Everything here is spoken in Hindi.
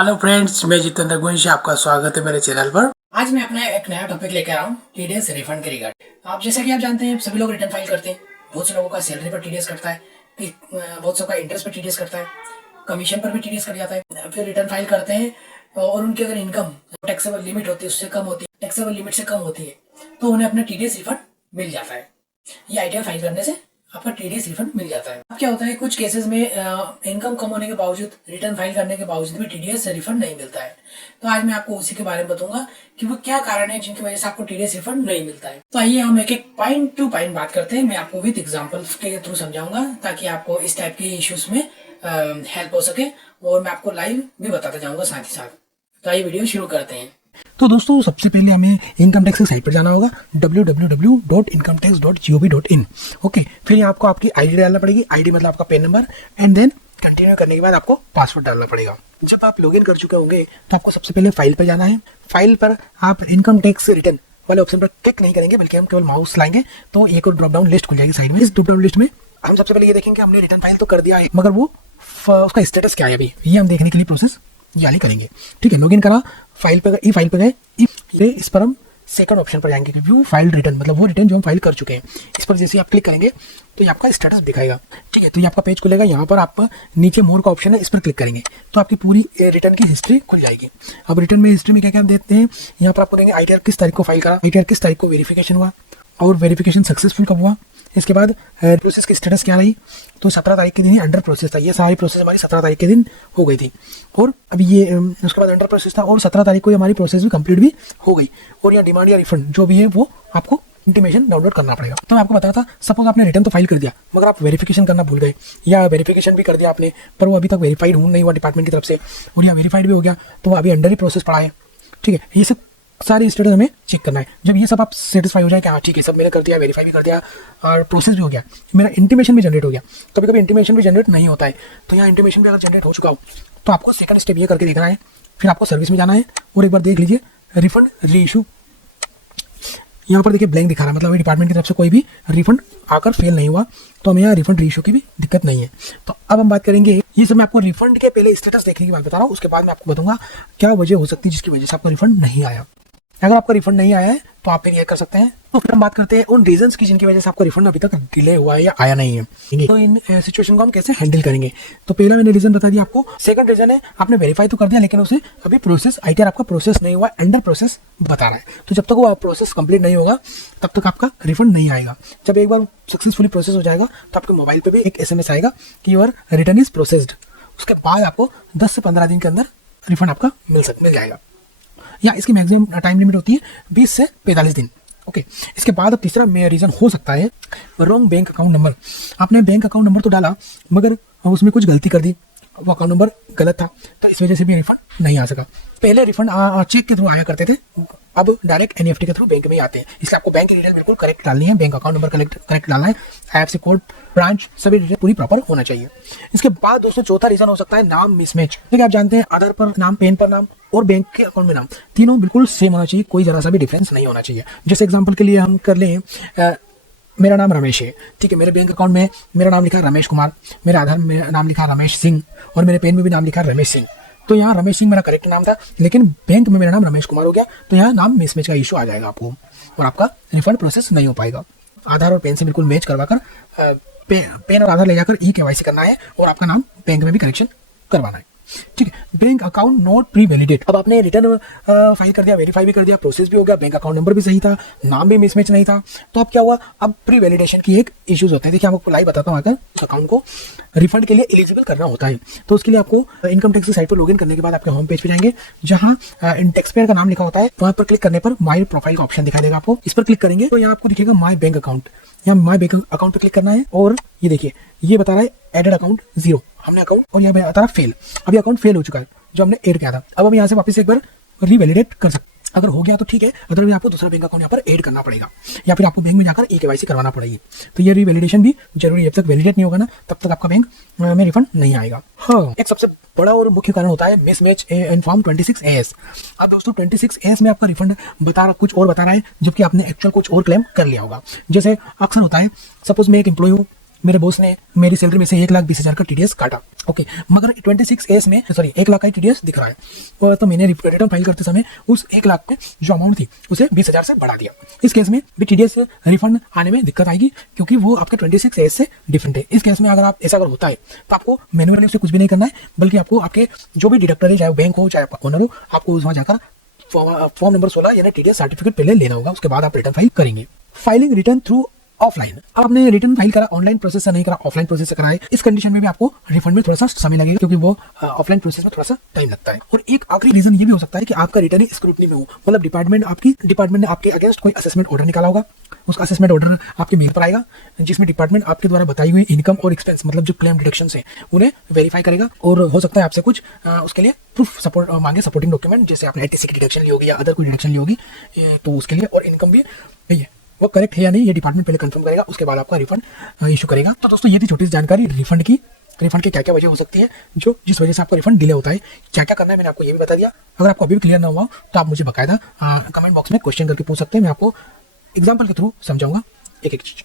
हेलो फ्रेंड्स, मैं जितेंद्र गुंज, आपका स्वागत है मेरे चैनल पर। आज मैं अपना एक नया टॉपिक लेकर आया हूँ, टीडीएस रिफंड के रिगार्ड। आप जैसा कि आप जानते हैं, सभी लोग रिटर्न फाइल करते हैं। बहुत से लोगों का सैलरी पर टीडीएस कटता है, बहुत से का इंटरेस्ट पर टीडीएस कटता है, कमीशन पर भी टीडीएस कट जाता है। फिर रिटर्न फाइल करते हैं और उनकी अगर इनकम टैक्सेबल लिमिट होती है उससे कम होती है, टैक्सेबल लिमिट से कम होती है, तो उन्हें अपना टीडीएस रिफंड मिल जाता है। ये आईटीआर फाइल करने से आपका टीडीएस रिफंड मिल जाता है। अब क्या होता है, कुछ केसेस में इनकम कम होने के बावजूद, रिटर्न फाइल करने के बावजूद भी टीडीएस रिफंड नहीं मिलता है। तो आज मैं आपको उसी के बारे में बताऊंगा कि वो क्या कारण है जिनकी वजह से आपको टीडीएस रिफंड नहीं मिलता है। तो आइए हम एक एक पॉइंट टू पॉइंट बात करते हैं। मैं आपको विद एग्जांपल के थ्रू समझाऊंगा ताकि आपको इस टाइप के इश्यूज में हेल्प हो सके, और मैं आपको लाइव भी बताता जाऊंगा साथ ही साथ। तो आइए वीडियो शुरू करते हैं। तो दोस्तों, सबसे पहले हमें इनकम टैक्स की साइट पर जाना होगा www.incometax.gov.in। ओके, फिर यहाँ आपको आपकी आईडी डालना पड़ेगी। आईडी मतलब आपका PAN number, and then continue करने के बाद आपको पासवर्ड डालना पड़ेगा। जब आप लॉगिन कर चुके होंगे तो आपको सबसे पहले फाइल पर जाना है। फाइल पर आप इनकम टैक्स रिटर्न वाले ऑप्शन पर क्लिक नहीं करेंगे, बल्कि हम केवल माउस लाएंगे तो एक और ड्रॉप डाउन लिस्ट खुल जाएगी साइड में। इस ड्रॉप डाउन लिस्ट में हम सबसे पहले ये देखेंगे, हमने रिटर्न फाइल तो कर दिया है, मगर वो उसका स्टेटस क्या है अभी, ये हम देखने के लिए प्रोसेस जारी करेंगे। ठीक है, लॉगिन करा, फाइल पे ई फाइल पे गए, इस पर हम सेकंड ऑप्शन पर जाएंगे, व्यू फाइल रिटर्न, मतलब वो रिटर्न जो हम फाइल कर चुके हैं। इस पर जैसे आप क्लिक करेंगे तो ये आपका स्टेटस दिखाएगा। ठीक है, तो ये आपका पेज खुलेगा। यहाँ पर आप नीचे मोर का ऑप्शन है, इस पर क्लिक करेंगे तो आपकी पूरी रिटर्न की हिस्ट्री खुल जाएगी। अब रिटर्न में हिस्ट्री में क्या क्या हम देखते हैं, यहाँ पर आपको देंगे आईटीआर किस तारीख को फाइल करा, आईटीआर किस तारीख को वेरिफिकेशन हुआ, और वेरिफिकेशन सक्सेसफुल कब हुआ। इसके बाद प्रोसेस की स्टेटस क्या रही, तो 17 तारीख के दिन ही अंडर प्रोसेस था। ये सारी प्रोसेस हमारी 17 तारीख के दिन हो गई थी, और अभी ये उसके बाद अंडर प्रोसेस था, और 17 तारीख को हमारी प्रोसेस भी कंप्लीट भी हो गई। और यहाँ डिमांड या रिफंड जो भी है वो आपको इंटीमेशन डाउनलोड करना पड़ेगा। तो मैं आपको बताया था, सपोज आपने रिटर्न तो फाइल कर दिया, मगर आप वेरिफिकेशन करना भूल गए, या वेरिफिकेशन भी कर दिया आपने पर वो अभी तक वेरीफाइड नहीं हुआ डिपार्टमेंट की तरफ से, और या वेरीफाइड भी हो गया तो वो अभी अंडर ही प्रोसेस पड़ा है। ठीक है, ये सब सारे स्टेटस हमें चेक करना है। जब ये सब आप सेटिस्फाई हो जाए कि हाँ ठीक है, सब मैंने कर दिया, वेरीफाई भी कर दिया और प्रोसेस भी हो गया, मेरा इंटीमेशन भी जनरेट हो गया। कभी कभी इंटीमेशन भी जनरेट नहीं होता है, तो यहाँ इंटीमेशन भी अगर जनरेट हो चुका हो तो आपको सेकंड स्टेप ये करके देखना है। फिर आपको सर्विस में जाना है और एक बार देख लीजिए रिफंड री इशू। यहाँ पर देखिए ब्लैंक दिखा रहा है, मतलब डिपार्टमेंट की तरफ से कोई भी रिफंड आकर फेल नहीं हुआ, तो हमें यहाँ रिफंड री इशू की भी दिक्कत नहीं है। तो अब हम बात करेंगे, ये सब मैं आपको रिफंड के पहले स्टेटस देखने की बात बता रहा हूँ, उसके बाद मैं आपको बताऊंगा क्या वजह हो सकती है जिसकी वजह से आपका रिफंड नहीं आया। अगर आपका रिफंड नहीं आया है तो आप फिर ये कर सकते हैं। तो फिर हम बात करते हैं उन रीजंस की जिनकी वजह से आपका रिफंड अभी तक डिले हुआ है या आया नहीं है। तो इन सिचुएशन को हम कैसे हैंडल करेंगे, तो पहला मैंने रीजन बता दिया आपको। सेकंड रीजन है, आपने वेरीफाई तो कर दिया लेकिन उसे अभी प्रोसेस आईटीआर आपका प्रोसेस नहीं हुआ, अंडर प्रोसेस बता रहा है। तो जब तक वो प्रोसेस कंप्लीट नहीं होगा तब तक आपका रिफंड नहीं आएगा। जब एक बार सक्सेसफुली प्रोसेस हो जाएगा तो आपके मोबाइल पर भी एक SMS आएगा कि योर रिटर्न इज प्रोसेस्ड। उसके बाद आपको 10 से 15 दिन के अंदर रिफंड आपका मिल जाएगा, या इसकी मैक्सिमम टाइम लिमिट होती है 20 से 45 दिन। ओके, इसके बाद अब तीसरा रीज़न हो सकता है रॉन्ग बैंक अकाउंट नंबर। आपने बैंक अकाउंट नंबर तो डाला मगर उसमें कुछ गलती कर दी, वो अकाउंट नंबर गलत था, तो इस वजह से भी रिफंड नहीं आ सका। पहले रिफंड चेक के थ्रू आया करते थे, अब डायरेक्ट एनईएफटी के थ्रू बैंक में ही आते हैं। इसलिए आपको बैंक की डिटेल बिल्कुल करेक्ट डालनी है, बैंक अकाउंट नंबर करेक्ट डालना है, IFSC कोड, ब्रांच, सभी डिटेल पूरी प्रॉपर होना चाहिए। इसके बाद दोस्तों चौथा रीजन हो सकता है नाम मिसमैच। देखिए, आप जानते हैं आधार पर नाम, पेन पर नाम और बैंक के अकाउंट में नाम तीनों बिल्कुल सेम होना चाहिए, कोई जरा सा भी डिफरेंस नहीं होना चाहिए। जैसे एग्जांपल के लिए हम कर लें, मेरा नाम रमेश है, ठीक है, मेरे बैंक अकाउंट में मेरा नाम लिखा है रमेश कुमार, मेरे आधार में नाम लिखा है रमेश सिंह, और मेरे पेन में भी नाम लिखा है रमेश सिंह। तो यहाँ रमेश सिंह मेरा करेक्ट नाम था, लेकिन बैंक में मेरा नाम रमेश कुमार हो गया, तो यहाँ नाम मिसमैच का इशू आ जाएगा आपको, और आपका रिफंड प्रोसेस नहीं हो पाएगा। आधार और पेन से बिल्कुल मैच करवाकर पेन और आधार ले जाकर KYC करना है, और आपका नाम बैंक में भी करेक्शन करवाना है। ठीक है, bank account not pre validate. अब आपने रिटर्न फाइल कर दिया, वेरीफाई भी कर दिया, प्रोसेस भी हो गया, बैंक अकाउंट नंबर भी सही था, नाम भी मिसमैच नहीं था, तो अब क्या हुआ, अब प्री वैलिडेशन की एक इश्यूज होते हैं। देखिए, आपको लाइव बताता हूँ, आकर उस अकाउंट को रिफंड के लिए एलिजिबल करना होता है। तो उसके लिए आपको इनकम टैक्स की साइट पर लॉगिन करने के बाद आपके होम पेज पे जाएंगे, जहाँ टैक्स पेयर का नाम लिखा होता है, वहाँ पर क्लिक करने पर माई प्रोफाइल का ऑप्शन दिखाई देगा आपको। इस पर क्लिक करेंगे तो यहाँ आपको दिखेगा माई बैंक अकाउंट, यहाँ माई बैंक अकाउंट पर क्लिक करना है, और ये देखिए ये बता रहा है एडेड अकाउंट 0, हमने अकाउंट, और यह बता रहा है फेल, अभी अकाउंट फेल हो चुका है जो हमने ऐड किया था। अब हम यहाँ से वापस एक बार रीवैलिडेट कर सकते हैं, अगर हो गया तो ठीक है, अदरवाइज आपको दूसरा बैंक अकाउंट यहाँ पर ऐड करना पड़ेगा, या फिर आपको बैंक में जाकर KYC करवाना पड़ेगी। तो ये रीवैलिडेशन भी जरूरी है, जब तक वैलिडेट नहीं होगा ना तब तक आपका बैंक में रिफंड नहीं आएगा। हाँ, एक सबसे बड़ा और मुख्य कारण होता है मिसमैच इन फॉर्म 26AS। अब दोस्तों 26AS में आपका रिफंड कुछ और बता रहा है, जबकि आपने एक्चुअल कुछ और क्लेम कर लिया होगा। जैसे अक्सर होता है, सपोज मैं एक एम्प्लॉय हूँ, मेरे बॉस ने मेरी सैलरी में से 1,20,000 का टीडीएस काटा। ओके, मगर 26 में सॉरी 1 लाख का टीडीएस दिख रहा है, तो मैंने रिटर्न फाइल करते समय उस 1 लाख पे जो अमाउंट थी उसे 20,000 से बढ़ा दिया। इस केस में भी टीडीएस रिफंड आने में दिक्कत आएगी, क्योंकि वो आपके 26A से डिफरेंट है। इस केस में अगर आप ऐसा अगर होता है तो आपको मैन्युअली उसे कुछ भी नहीं करना है, बल्कि आपको आपके जो भी डिडक्टर है, चाहे बैंक हो चाहे आपका ओनर हो, आपको वहाँ जाकर फॉर्म नंबर 16 यानी टीडीएस सर्टिफिकेट पहले लेना होगा, उसके बाद आप रिटर्न फाइल करेंगे। फाइलिंग रिटर्न थ्रू ऑफलाइन, आपने रिटर्न फाइल करा ऑनलाइन प्रोसेस से नहीं करा, ऑफलाइन प्रोसेस से कराए, इस कंडीशन में भी आपको रिफंड में थोड़ा सा समय लगेगा, क्योंकि वो ऑफलाइन प्रोसेस में थोड़ा सा टाइम लगता है। और एक आखिरी रीजन ये भी हो सकता है कि आपका रिटर्न स्क्रूटनी में हो, मतलब डिपार्टमेंट ने आपके अगेंस्ट कोई असेसमेंट ऑर्डर निकाला होगा, उसका असेसमेंट ऑर्डर आपके मेल पर आएगा, जिसमें डिपार्टमेंट आपके द्वारा बताई हुई इनकम और एक्सपेंस, मतलब जो क्लेम डिडक्शंस है उन्हें वेरीफाई करेगा, और हो सकता है आपसे कुछ उसके लिए प्रूफ सपोर्ट मांगे, सपोर्टिंग डॉक्यूमेंट, जैसे आपने एटीसी की डिडक्शन ली होगी या अदर कोई डिडक्शन ली होगी, तो उसके लिए, और इनकम भी भैया वो करेक्ट है या नहीं ये डिपार्टमेंट पहले कंफर्म करेगा, उसके बाद आपका रिफंड इशू करेगा। तो दोस्तों ये थी छोटी सी जानकारी रिफंड की क्या क्या वजह हो सकती है जो जिस वजह से आपको रिफंड डिले होता है, क्या क्या करना है मैंने आपको ये भी बता दिया। अगर आपको अभी भी क्लियर ना हुआ तो आप मुझे बकायदा कमेंट बॉक्स में क्वेश्चन करके पूछ सकते हैं, मैं आपको एग्जाम्पल के थ्रू समझाऊंगा एक एक चीज।